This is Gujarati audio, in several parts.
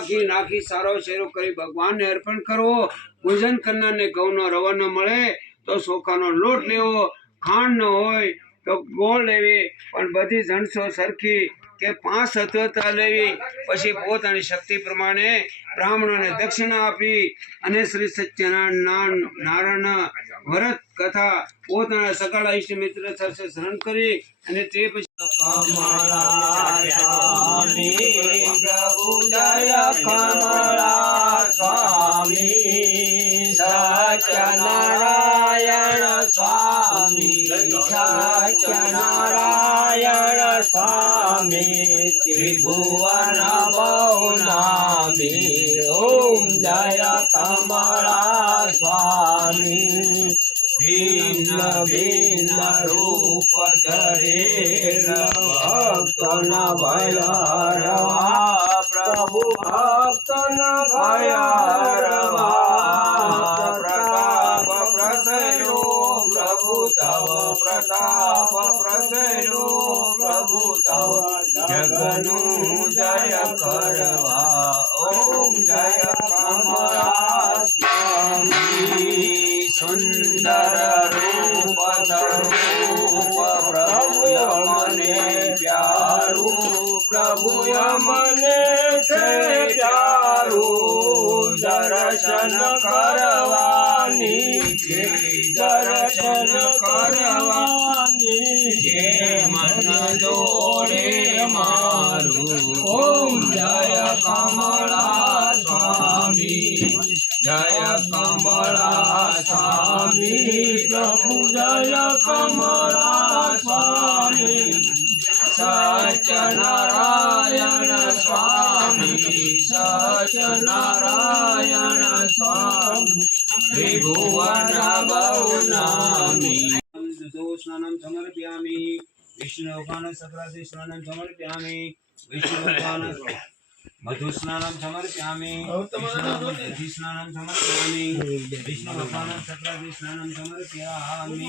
ઘી નાખી, સારો શેરો કરી, ભગવાનને અર્પણ કરવો પૂજન કરનારને ઘઉંનો રવો ન મળે તો ચોખાનો લોટ લેવો, ખાંડ ન હોય તો ગોળ લેવી, પણ બધી જણસો સરખી કે પાંચ સત્વતા લેવી. પછી પોતાની શક્તિ પ્રમાણે બ્રાહ્મણોને દક્ષિણા આપી અને શ્રી સત્યનારાયણ નારાયણ વ્રત કથા પોતાના સકાળ ઇષ્ટ મિત્ર સરસે શરણ કરી અને તે પછી કમળા સ્વામી સત્યનારાયણ સ્વામી સત્યનારાયણ સ્વામી ત્રિભુવન બહુનામી ઓમ જય કમળા સ્વામી ભિન્ન ભિન્ન રૂપ ધરેલ ભક્તન ભયરવા પ્રભુ ભક્તન ભયરવા પ્રતાપ પ્રસયો પ્રભુ તવ પ્રતાપ પ્રસયો પ્રભુ તવ જગનું જય કરવા ઓમ જય કમળા સ્વામી સુંદર રૂપ ધરૂપ પ્રભુ મને પ્યારું પ્રભુ મને છે પ્યારું, દર્શન કરવાની છે દર્શન કરવાની છે મન દોડે મારું. ઓમ જય કમળા સ્વામી, જય કમળા સ્વામી, પ્રભુ જય કમળા સત્યનારાયણ સ્વામી સચનારાયણ સ્વામી ત્રિભુવન બહુનામી સ્નાનમ સમર્પયામિ વિષ્ણુપાન સક્રાતિ સ્નાનમ સમર્પયામિ વિષ્ણુપાન મધુ સ્નાનમ સમર્પયામિ વિષ્ણુ સ્નાનમ સમર્પ્યામિ વિષ્ણુ ભગવાન સક્રાતિ સ્નાનમ સમર્પયામિ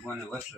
ભગવાન વસ્ત્ર